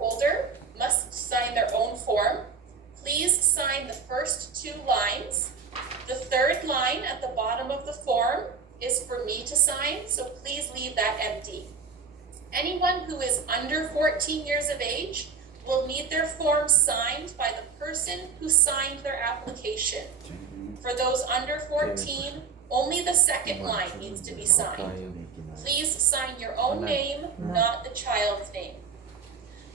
older must sign their own form. Please sign the first 2 lines. The 3rd line at the bottom of the form is for me to sign, so please leave that empty. Anyone who is under 14 years of age will need their form signed by the person who signed their application. For those under 14, only the 2nd line needs to be signed. Please sign your own name, not the child's name.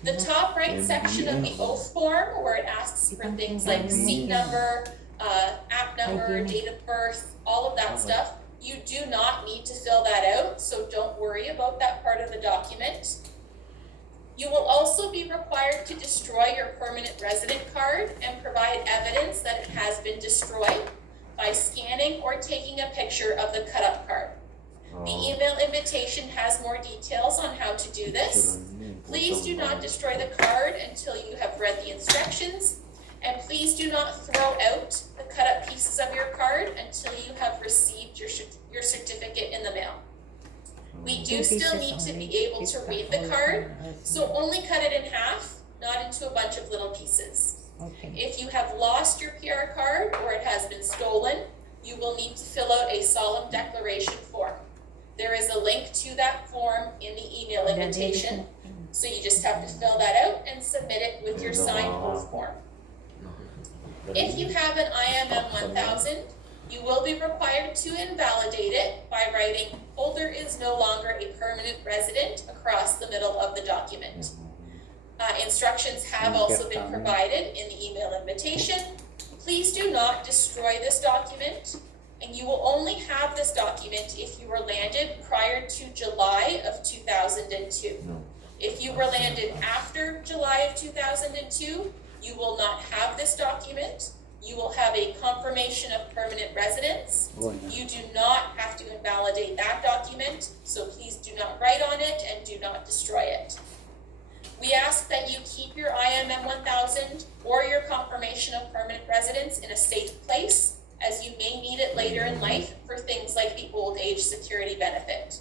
The top right section of the oath form, where it asks for things like seat number, app number, date of birth, all of that stuff, you do not need to fill that out, so don't worry about that part of the document. You will also be required to destroy your permanent resident card and provide evidence that it has been destroyed by scanning or taking a picture of the cut-up card. The email invitation has more details on how to do this. Please do not destroy the card until you have read the instructions, and please do not throw out the cut-up pieces of your card until you have received your certificate in the mail. We do still need to be able to read the card, so only cut it in half, not into a bunch of little pieces. Okay. If you have lost your PR card or it has been stolen, you will need to fill out a solemn declaration form. There is a link to that form in the email invitation, so you just have to fill that out and submit it with your signed oath form. If you have an IMM 1000, you will be required to invalidate it by writing "holder is no longer a permanent resident" across the middle of the document. Instructions have also been provided in the email invitation. Please do not destroy this document, and you will only have this document if you were landed prior to July of 2002. If you were landed after July of 2002, you will not have this document. You will have a confirmation of permanent residence. You do not have to invalidate that document, so please do not write on it and do not destroy it. We ask that you keep your IMM 1000 or your confirmation of permanent residence in a safe place, as you may need it later in life for things like the old age security benefit.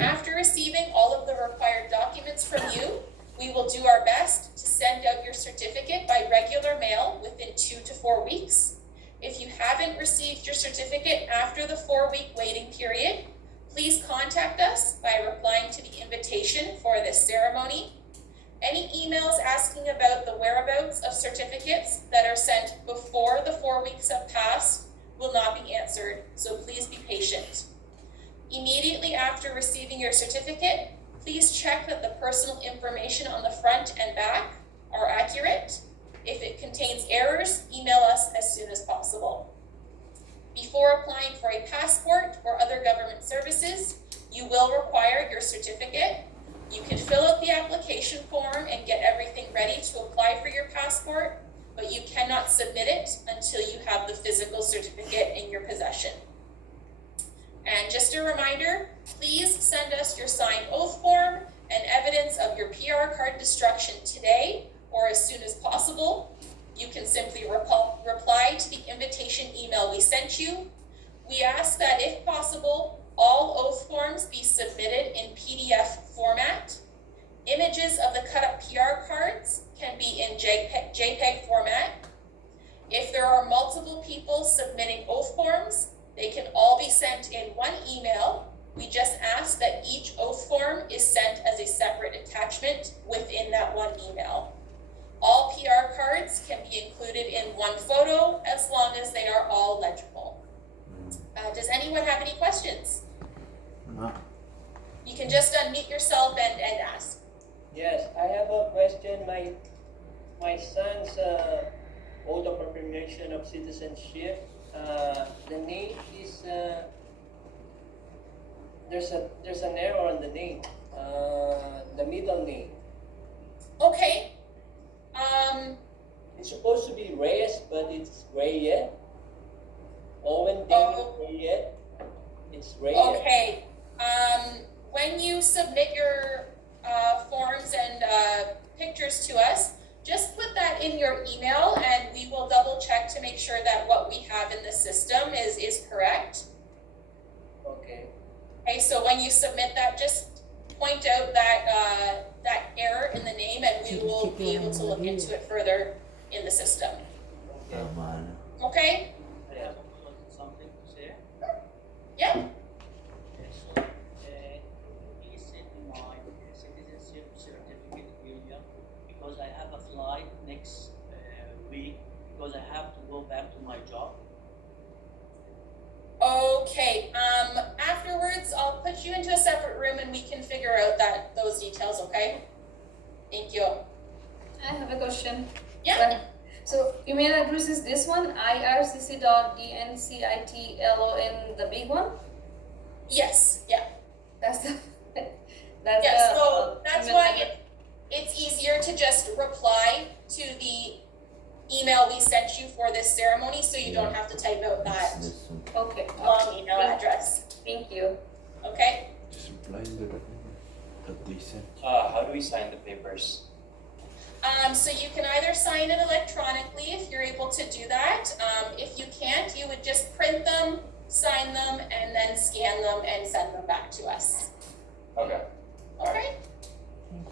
After receiving all of the required documents from you, we will do our best to send out your certificate by regular mail within 2 to 4 weeks. If you haven't received your certificate after the 4-week waiting period, please contact us by replying to the invitation for this ceremony. Any emails asking about the whereabouts of certificates that are sent before the 4 weeks have passed will not be answered, so please be patient. Immediately after receiving your certificate, please check that the personal information on the front and back are accurate. If it contains errors, email us as soon as possible. Before applying for a passport or other government services, you will require your certificate. You can fill out the application form and get everything ready to apply for your passport, but you cannot submit it until you have the physical certificate in your possession. And just a reminder, please send us your signed oath form and evidence of your PR card destruction today or as soon as possible. You can simply reply to the invitation email we sent you. We ask that, if possible, all oath forms be submitted in PDF format. Images of the cut-up PR cards can be in JPEG format. If there are multiple people submitting oath forms, they can all be sent in one email. We just ask that each oath form is sent as a separate attachment within that one email. All PR cards can be included in one photo as long as they are all legible. Does anyone have any questions? No. You can just unmute yourself and ask. Yes, I have a question. My son's oath of affirmation of citizenship. The name is there's an error on the name. The middle name. Okay. It's supposed to be Reyes, but it's Reyes. Owen David Reyes. It's Reyes. Okay. When you submit your forms and pictures to us, just put that in your email and we will double check to make sure that what we have in the system is correct. Okay. Okay, so when you submit that, just point out that that error in the name we will be able to look into it further in the system. Tama na. Okay? I have also something to say. Yeah? So, please send me my citizenship certificate, William, because I have a flight next week, because I have to go back to my job. Okay, afterwards, I'll put you into a separate room and we can figure out those details, okay? Thank you. I have a question. Yeah, So email address is this one, ircc.dncitlon, the big one? yes, yeah. That's the, Yeah, so that's email why address. it's easier to just reply to the email we sent you for this ceremony, so you don't have to type out that This one. Okay, long email address, thank you. okay? Just reply to that they sent. How do we sign the papers? So you can either sign it electronically if you're able to do that. If you can't, you would just print them, sign them, and then scan them and send them back to us. Okay. Alright,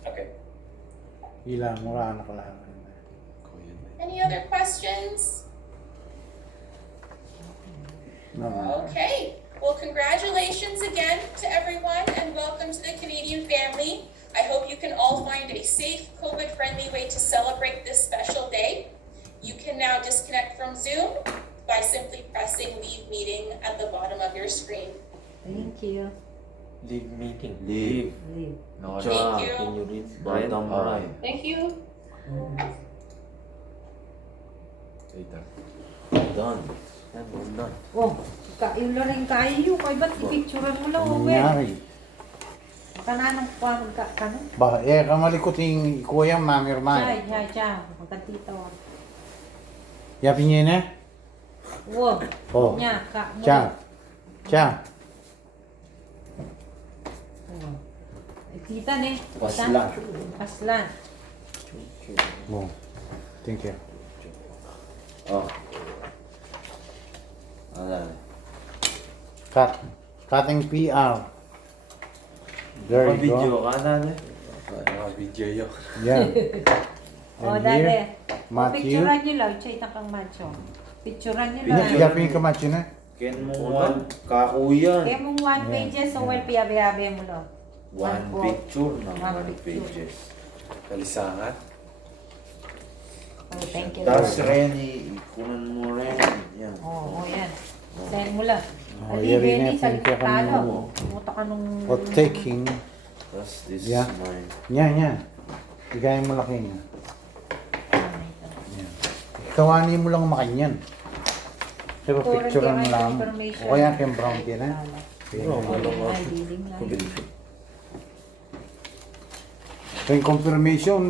Okay. Ilang wala na kailangan. any other questions? No. Okay, well, congratulations again to everyone and welcome to the Canadian family. I hope you can all find a safe, COVID-friendly way to celebrate this special day. You can now disconnect from Zoom by simply pressing leave meeting at the bottom of your screen. Thank you. Leave meeting. Leave. Leave. No, Thank you. Can you read bottom right? Thank you. Later. Done. Yan, we're done. Oh, yun lang rin kayo. Kaya ba't ipicturean mo lang, Ano Owe? nangyari? Kananong pa magkakano? Ba, kamalikuting kuya, mami, Chay, hermano. chay. Magkatito. Yapi niya na? Wo. Oh. Nya, ka mo. Cha. Cha. Oh. Kita ni. Paslan. Paslan. Oh. Thank you. Oh. Alam. Cut. Cutting PR. There you Video go. ka na, ne? Video yun. Yeah. Oh, And dali. here, Matthew. Picturean nyo lang. Chay, takang macho. Picturean nyo lang. Yapi ka macho na? Ken mo one kakuyan. Kaya mong one pages, so well, piyabi-yabi mo lang. One quote. picture na One one picture. pages. Kalisangan. Oh, thank you. Tapos Lord. Renny, ikunan mo rin. Yan. Oh, yan. Send mo lang. Oh, Ali, yari Benny, na, sa thank you likod talo. kanino. Pumunta ka nung... O taking. Tapos this Yeah. is mine. Nya. Bigay mo laki niya. Kawani mo lang makanyan. Diba, Puro picturean mo hindi lang. confirmation. O kaya kayong brown din na. No, malunod. Ay, biling lang. So yung confirmation,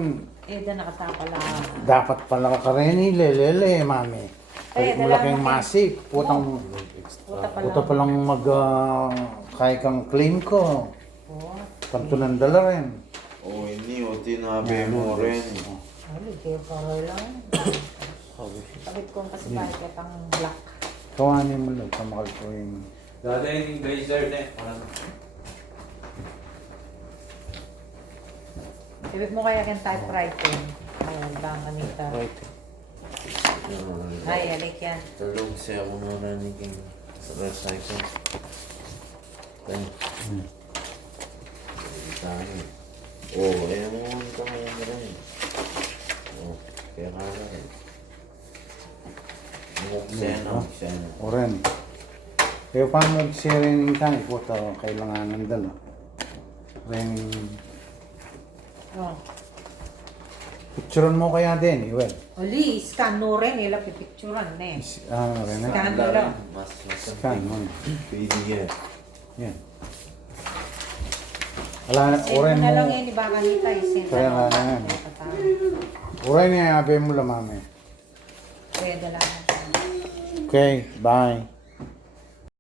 Eh, da nakatapa lang. dapat pala ka rin lelele, mami. Eh, Mula kayong masip. Putang, Puta pa lang. mag, kaya kang claim ko. Oh, Tanto ng dala rin. Oh, ini o tinabi mo rin. ay, kaya para lang. Sabit ko kasi bakit kitang black. Kawani mo lang, kamakal ko yung... Dada yung blazer na. Sabit mo kaya kang typewriting. Ay, bang Anita. Ay, alik yan. Talog siya ako na narinig sa recycle. Tayo. Tayo. Oh, ayaw mo ang kamay mo rin. Oh, kaya nga rin. Eksena. O rin. Kaya paano mag-sharing tayo? Puta, kailangan ng dala. Rin, Oh. picturean mo kaya din, Iwel. Oli, scan mo rin. Ila pipicturean na eh. Rin na. Scan mo lang. Mas Scan mo. PDF. Yan. Wala, Send mo oren na lang mo. yan, iba kanita. Send Kaya na nga lang. na yan. Oren niya, abe mo lang, mami. Pwede lang. Okay, bye.